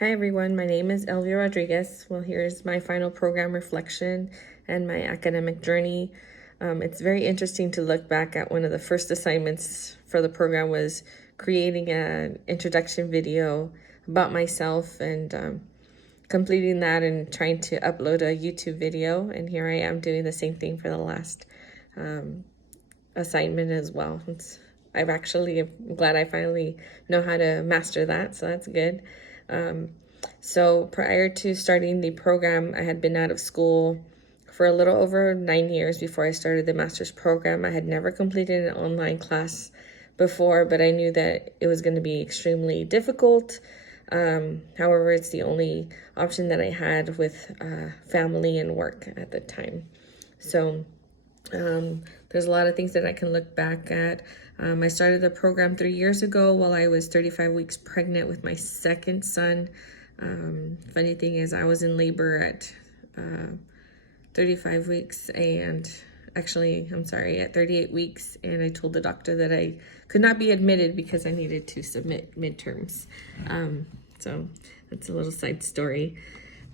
Hi everyone, my name is Elvia Rodriguez. Well, here's my final program reflection and my academic journey. It's very interesting to look back at one of the first assignments for the program was creating an introduction video about myself and completing that and trying to upload a YouTube video. And here I am doing the same thing for the last assignment as well. I'm glad I finally know how to master that, so that's good. So prior to starting the program, I had been out of school for a little over 9 years before I started the master's program. I had never completed an online class before, but I knew that it was going to be extremely difficult. However, it's the only option that I had with family and work at the time. So there's a lot of things that I can look back at. I started the program 3 years ago while I was 35 weeks pregnant with my second son. Funny thing is, I was in labor at 35 weeks and at 38 weeks, and I told the doctor that I could not be admitted because I needed to submit midterms. So that's a little side story.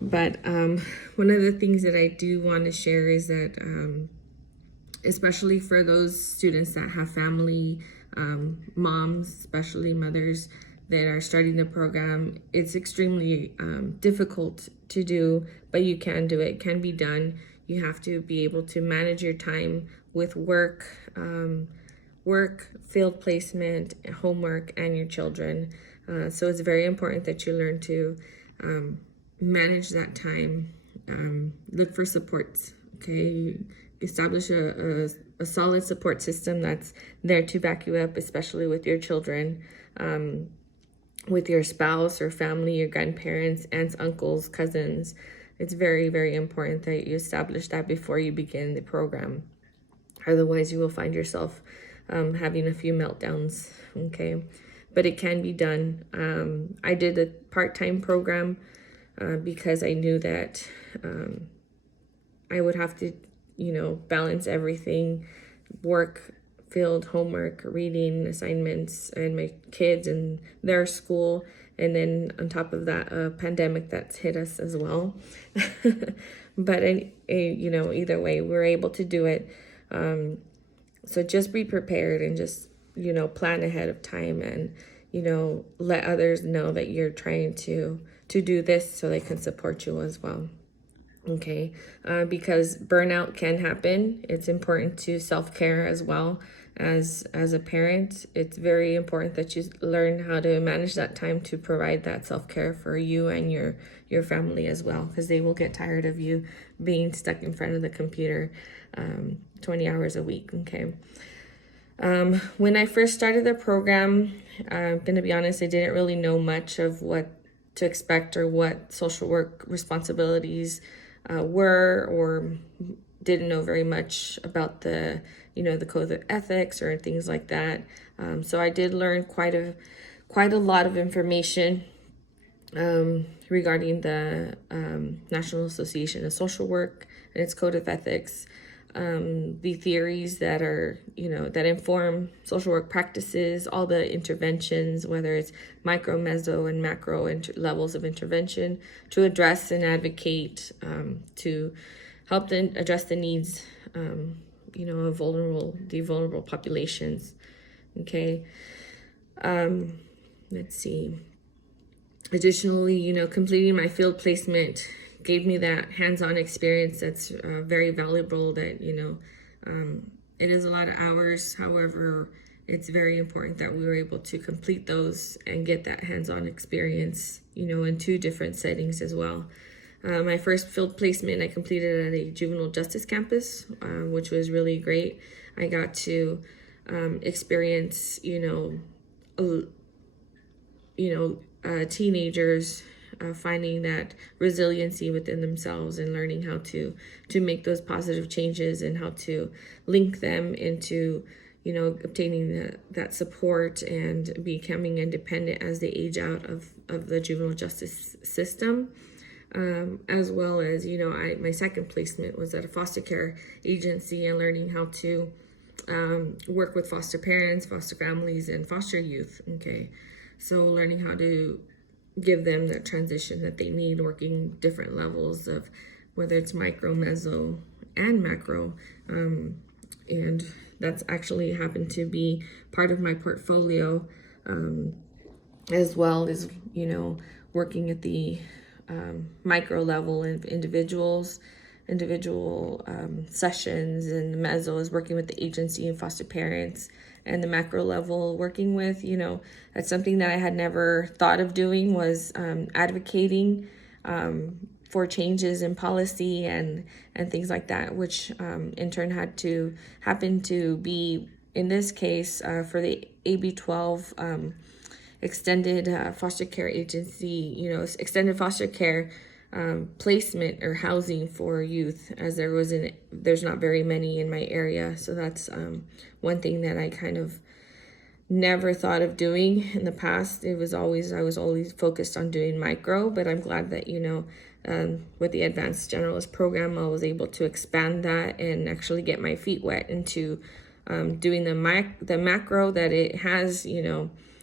But one of the things that I do want to share is that especially for those students that have family, moms, especially mothers that are starting the program, it's extremely difficult to do, but you can do it. It can be done. You have to be able to manage your time with work, field placement, homework, and your children. So it's very important that you learn to manage that time. Look for supports, okay? Establish a solid support system that's there to back you up, especially with your children, with your spouse or family, your grandparents, aunts, uncles, cousins. It's very, very important that you establish that before you begin the program. Otherwise, you will find yourself having a few meltdowns, okay? But it can be done. I did a part-time program because I knew that I would have to balance everything, work, field, homework, reading, assignments, and my kids and their school. And then on top of that, a pandemic that's hit us as well. But either way, we're able to do it. So just be prepared and just, plan ahead of time and, let others know that you're trying to do this so they can support you as well. Okay, because burnout can happen. It's important to self-care as well as a parent. It's very important that you learn how to manage that time to provide that self-care for you and your family as well, because they will get tired of you being stuck in front of the computer 20 hours a week. Okay. When I first started the program, I'm going to be honest, I didn't really know much of what to expect or what social work responsibilities were, or didn't know very much about the code of ethics or things like that. So I did learn quite a lot of information regarding the National Association of Social Work and its code of ethics, the theories that are, that inform social work practices, all the interventions, whether it's micro, meso, and macro levels of intervention to address and advocate, to help address the needs, of vulnerable populations. Okay. Let's see. Additionally, completing my field placement gave me that hands-on experience that's very valuable. That it is a lot of hours. However, it's very important that we were able to complete those and get that hands-on experience, in 2 different settings as well. My first field placement I completed at a juvenile justice campus, which was really great. I got to experience, teenagers finding that resiliency within themselves and learning how to make those positive changes and how to link them into obtaining that support and becoming independent as they age out of the juvenile justice system. As well as my second placement was at a foster care agency and learning how to work with foster parents, foster families, and foster youth. Okay, so learning how to give them the transition that they need, working different levels of whether it's micro, meso, and macro. And that's actually happened to be part of my portfolio, as well as, working at the micro level of individual sessions, and the meso is working with the agency and foster parents, and the macro level working with, that's something that I had never thought of doing, was advocating for changes in policy and things like that, which in turn had to happen to be, in this case, for the AB 12 extended foster care agency, extended foster care placement or housing for youth, as there's not very many in my area. So that's one thing that I kind of never thought of doing in the past. I was always focused on doing micro, but I'm glad that, with the Advanced Generalist program, I was able to expand that and actually get my feet wet into doing the macro, that it has,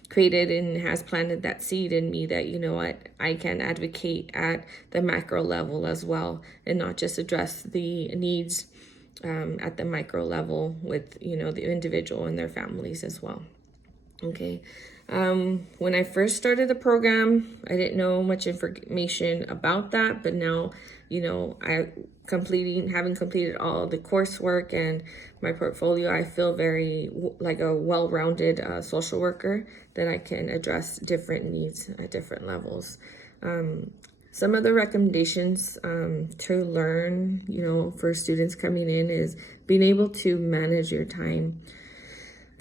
created and has planted that seed in me that, I can advocate at the macro level as well, and not just address the needs at the micro level with, the individual and their families as well. Okay. When I first started the program, I didn't know much information about that, but now, having completed all the coursework and my portfolio, I feel very like a well-rounded social worker, that I can address different needs at different levels. Some of the recommendations to learn, for students coming in, is being able to manage your time,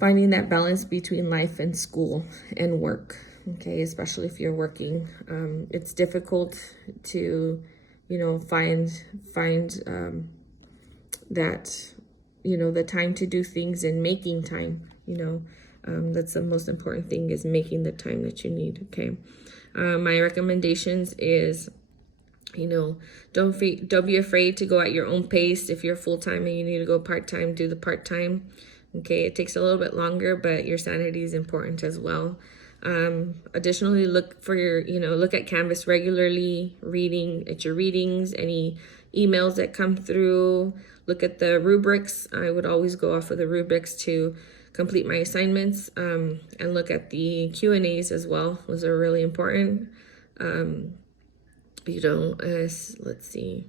finding that balance between life and school and work. Okay, especially if you're working, it's difficult to, find that, the time to do things, and making time. That's the most important thing, is making the time that you need. Okay, my recommendations is, don't be afraid to go at your own pace. If you're full-time and you need to go part-time, do the part-time. Okay, it takes a little bit longer, but your sanity is important as well. Additionally, look at Canvas regularly, reading at your readings, any emails that come through. Look at the rubrics. I would always go off of the rubrics to complete my assignments, and look at the Q&As as well. Those are really important. Let's see,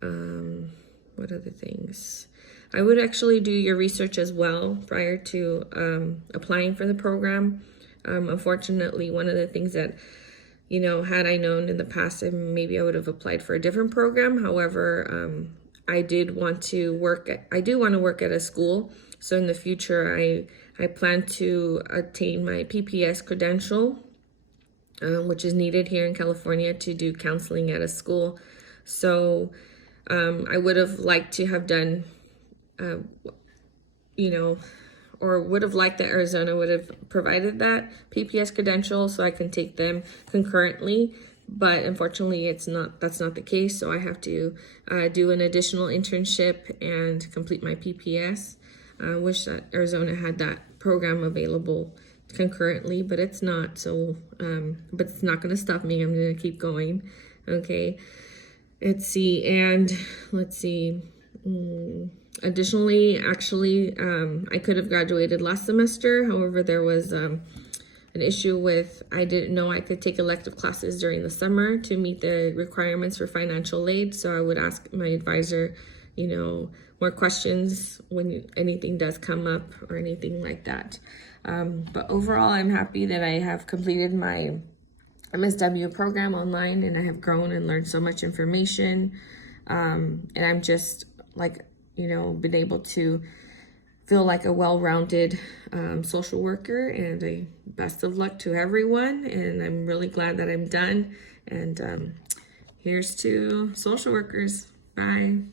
what other things? I would actually do your research as well prior to applying for the program. Unfortunately, one of the things that, had I known in the past, maybe I would have applied for a different program. However, I do want to work at a school. So in the future, I plan to attain my PPS credential, which is needed here in California to do counseling at a school. So I would have liked to have done, or would have liked that Arizona would have provided that PPS credential so I can take them concurrently. But unfortunately, that's not the case. So I have to do an additional internship and complete my PPS. I wish that Arizona had that program available concurrently, but it's not. So, but it's not going to stop me. I'm going to keep going. Okay. Let's see. Additionally, actually, I could have graduated last semester. However, there was an issue with, I didn't know I could take elective classes during the summer to meet the requirements for financial aid. So I would ask my advisor, more questions when anything does come up or anything like that. But overall, I'm happy that I have completed my MSW program online, and I have grown and learned so much information. And I'm just been able to feel like a well-rounded social worker, and a best of luck to everyone. And I'm really glad that I'm done. And here's to social workers. Bye.